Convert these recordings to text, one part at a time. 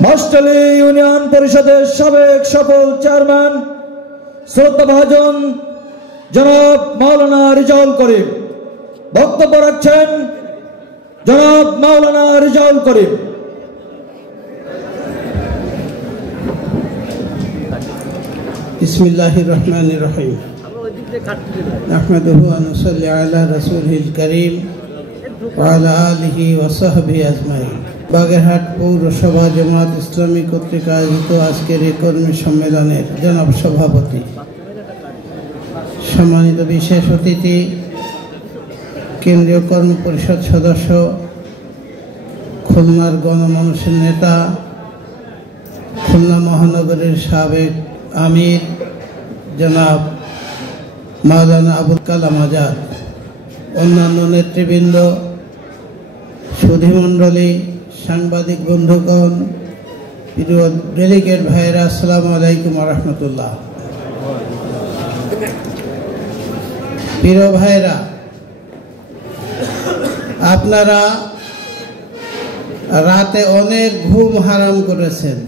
মহাস্থালী union পরিষদের সাবেক সফল চেয়ারম্যান শ্রদ্ধাভাজন জনাব মাওলানা রিজাউল করিম। বক্তব্য রাখছেন জনাব মাওলানা রিজাউল করিম। বিসমিল্লাহির রহমানির রহিম। নাহমাদুহু ওয়া নুসাল্লি আলা রাসূলিল কারীম ওয়া আলা আলিহি ওয়া সাহবিহি আজমাইন। বাগেরহাট পৌরসভা জামাত ইসলামী কর্তৃক আয়োজিত আজকের এই কর্মী সম্মেলনের জনাব সভাপতি, সম্মানিত বিশেষ অতিথি, কেন্দ্রীয় কর্ম পরিষদ সদস্য, খুলনার গণমানুষের নেতা, খুলনা মহানগরের সাবেক আমির জনাব মাওলানা আবুল কালাম আজাদ, অন্যান্য নেতৃবৃন্দ, সুধীমণ্ডলী, সাংবাদিক বন্ধুগণ, প্রিয় ডেলিগেট ভাইয়েরা, আসসালামু আলাইকুম ওয়া রাহমাতুল্লাহ। প্রিয় ভাইয়েরা, আপনারা রাতে অনেক ঘুম হারাম করেছেন,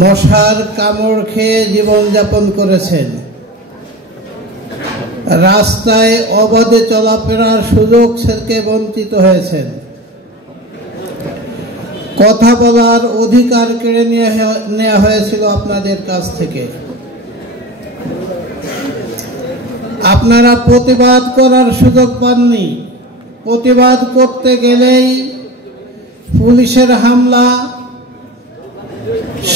মশার কামড় খেয়ে জীবনযাপন করেছেন, রাস্তায় অবাধে চলাফেরার সুযোগ থেকে বঞ্চিত হয়েছেন, কথা বলার অধিকার কেড়ে নেওয়া হয়েছিল আপনাদের কাছ থেকে। আপনারা প্রতিবাদ করার সুযোগ পাননি। প্রতিবাদ করতে গেলেই পুলিশের হামলা,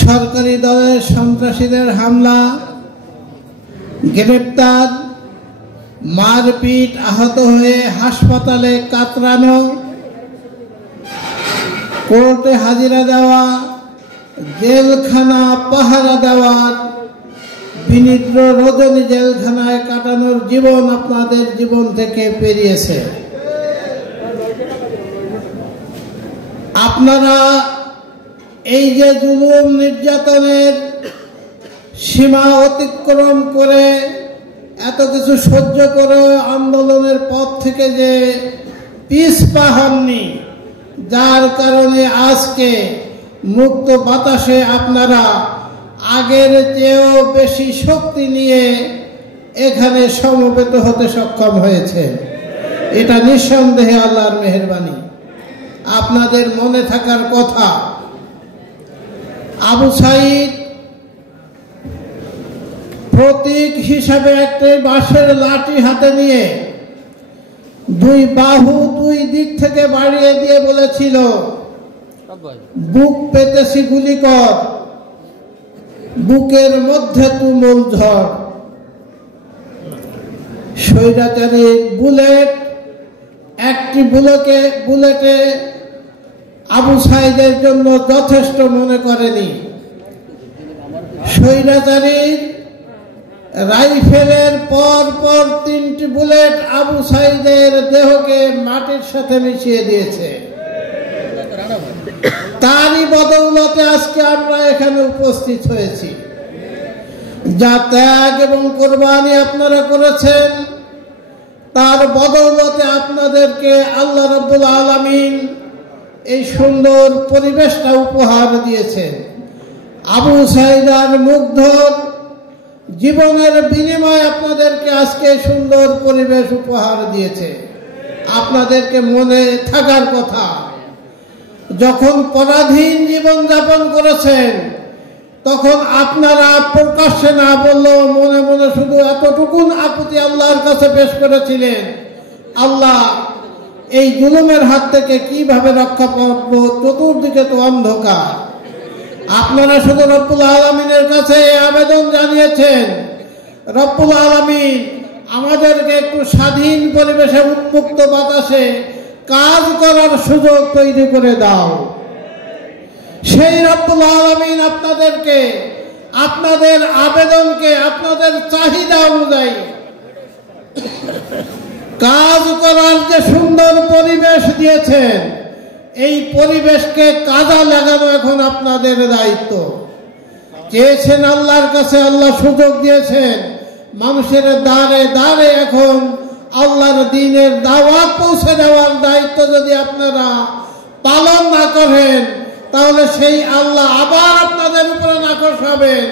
সরকারি দলের সন্ত্রাসীদের হামলা, গ্রেপ্তার, মারপিট, আহত হয়ে হাসপাতালে কাতরানো, কোর্টে হাজিরা দেওয়া, জেলখানা পাহারা দেওয়ার, বিনিদ্র রজনী জেলখানায় কাটানোর জীবন আপনাদের জীবন থেকে পেরিয়েছে। আপনারা এই যে জুলুম নির্যাতনের সীমা অতিক্রম করে এত কিছু সহ্য করে আন্দোলনের পথ থেকে যে পিছপা হননি, যার কারণে আজকে মুক্ত বাতাসে আপনারা আগের চেয়েও বেশি শক্তি নিয়ে এখানে সমবেত হতে সক্ষম হয়েছে। এটা নিঃসন্দেহে আল্লাহর মেহেরবানি। আপনাদের মনে থাকার কথা, আবু সাইদ প্রতীক হিসাবে একটি বাঁশের লাঠি হাতে নিয়ে দুই বাহু দুই দিক থেকে বাড়িয়ে দিয়ে বলেছিল, বুক পেতেছি গুলি কর, বুকের মধ্যে তুমুল ঝড়। স্বৈরাচারী বুলেট একটি বুলেটে আবু সাইদের জন্য যথেষ্ট মনে করেনি। স্বৈরাচারীর রাইফেলের পর পর 3টি বুলেট আবু সাইদের দেহকে মাটির সাথে মিশিয়ে দিয়েছে। তারই বদৌলতে আজকে আমরা এখানে উপস্থিত হয়েছি। যা ত্যাগ এবং কোরবানি আপনারা করেছেন, তার বদৌলতে আপনাদেরকে আল্লাহ রাব্বুল আলামিন এই সুন্দর পরিবেশটা উপহার দিয়েছেন। আবু সাইদার মুগ্ধ জীবনের বিনিময়ে আপনাদেরকে আজকে সুন্দর পরিবেশ উপহার দিয়েছে। আপনাদেরকে মনে থাকার কথা, যখন পরাধীন জীবন যাপন করেছেন তখন আপনারা প্রকাশ্যে না বললেও মনে মনে শুধু এতটুকুন আকুতি আল্লাহর কাছে পেশ করেছিলেন, আল্লাহ এই জুলুমের হাত থেকে কিভাবে রক্ষা পাব, চতুর্দিকে তো অন্ধকার। আপনারা শুধু রব্বুল আলামিনের কাছে আবেদন জানিয়েছেন, রব্বুল আলামিন আমাদেরকে একটু স্বাধীন পরিবেশে উন্মুক্ত বাতাসে কাজ করার সুযোগ তৈরি করে দাও। সেই রব্বুল আলামিন আপনাদেরকে আপনাদের আবেদনকে আপনাদের চাহিদা অনুযায়ী কাজ করার যে সুন্দর পরিবেশ দিয়েছেন, এই পরিবেশকে কাজে লাগানো এখন আপনাদের দায়িত্ব। চেয়েছেন আল্লাহর কাছে, আল্লাহ সুযোগ দিয়েছেন, মানুষের দ্বারে দ্বারে এখন আল্লাহর দ্বীনের দাওয়াত পৌঁছে দেওয়ার দায়িত্ব যদি আপনারা পালন না করেন, তাহলে সেই আল্লাহ আবার আপনাদের উপরে নাকশ হবেন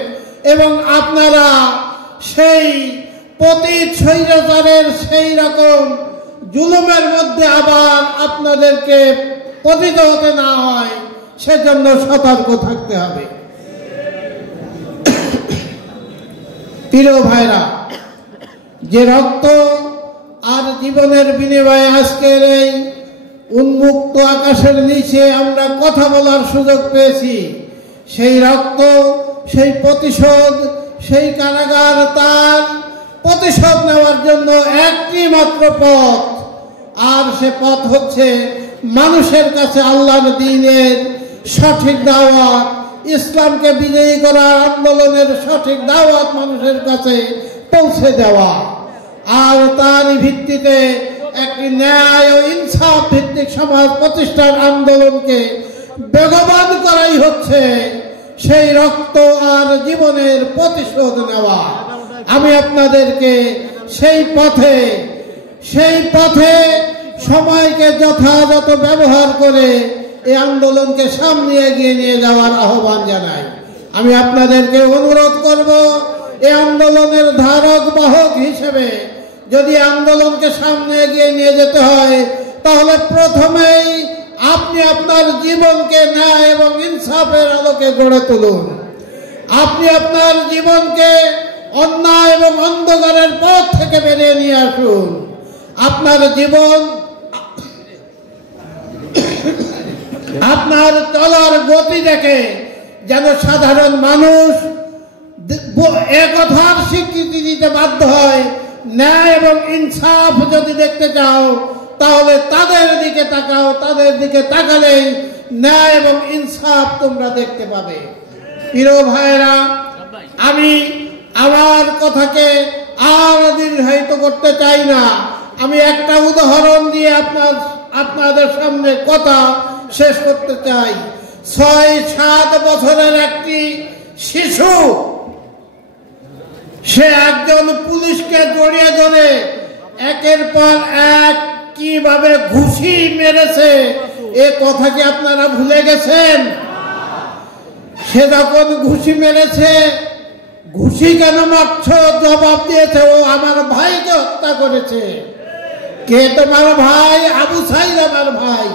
এবং আপনারা সেই পতিত স্বৈরাচারের সেই রকম জুলুমের মধ্যে আবার আপনাদেরকে পতিত হতে না হয়, সেজন্য সতর্ক থাকতে হবে। প্রিয় ভাইরা, যে রক্ত আর জীবনের বিনিময়ে আজকের এই উন্মুক্ত আকাশের নিচে আমরা কথা বলার সুযোগ পেয়েছি, সেই রক্ত, সেই প্রতিশোধ, সেই কারাগার, তার প্রতিশোধ নেওয়ার জন্য একটি মাত্র পথ, আর সে পথ হচ্ছে মানুষের কাছে আল্লাহর দ্বীনের সঠিক দাওয়াত, ইসলামকে বিজয়ী করার আন্দোলনের সঠিক দাওয়াত মানুষের কাছে পৌঁছে দেওয়া, আর তার ভিত্তিতে একটি ন্যায় ও ইনসাফ ভিত্তিক সমাজ প্রতিষ্ঠার আন্দোলনকে বেগবান করাই হচ্ছে সেই রক্ত আর জীবনের প্রতিশোধ নেওয়া। আমি আপনাদেরকে সেই পথে সময়কে যথাযথ ব্যবহার করে এই আন্দোলনকে সামনে এগিয়ে নিয়ে যাওয়ার আহ্বান জানাই। আমি আপনাদেরকে অনুরোধ করব, এই আন্দোলনের ধারক বাহক হিসেবে যদি আন্দোলনকে সামনে এগিয়ে নিয়ে যেতে হয়, তাহলে প্রথমেই আপনি আপনার জীবনকে ন্যায় এবং ইনসাফের আলোকে গড়ে তুলুন। আপনি আপনার জীবনকে অন্যায় এবং অন্ধকারের পথ থেকে বেরিয়ে নিয়ে আসুন। আপনার জীবন, আপনার চলার গতি দেখে যেন সাধারণ মানুষ একথার স্বীকৃতি দিতে বাধ্য হয়, ন্যায় এবং ইনসাফ যদি দেখতে চাও তাহলে তাদের দিকে তাকাও, তাদের দিকে তাকালেই ন্যায় এবং ইনসাফ তোমরা দেখতে পাবে। প্রিয় ভাইরা, আমি আমার কথাকে আর দীর্ঘায়িত করতে চাই না। আমি একটা উদাহরণ দিয়ে আপনাদের সামনে কথা শেষ করতে চাই। 6-7 বছরের একটি শিশু, সে একজন পুলিশকে জড়িয়ে ধরে একের পর এক কিভাবে ঘুষি মেরেছে, এ কথা কি আপনারা ভুলে গেছেন? সে যখন ঘুষি মেরেছে, ঘুষি কেন মারছ, জবাব দিয়েছে, ও আমার ভাইকে হত্যা করেছে। কে তোমার ভাই? আবু সাইদ আমার ভাই।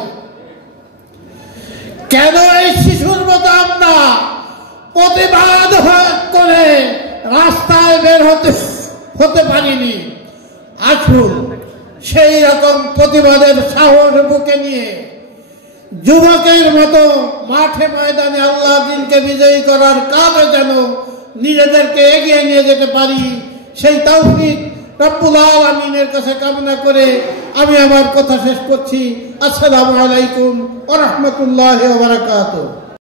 কেন এই শিশুর মতো আমরা প্রতিবাদ করে রাস্তায় বের হতে পারিনি? আসুন সেই রকম প্রতিবাদের সাহস বুকে নিয়ে যুবকের মতো মাঠে ময়দানে আল্লাহ দ্বীনকে বিজয়ী করার কাজে যেন নিজেদেরকে এগিয়ে নিয়ে যেতে পারি, সেই তৌফিক রব্বুল আলামিনের কাছে কামনা করে আমি আমার কথা শেষ করছি। আসসালামু আলাইকুম ওয়া রাহমাতুল্লাহি ওয়া বারাকাতুহু।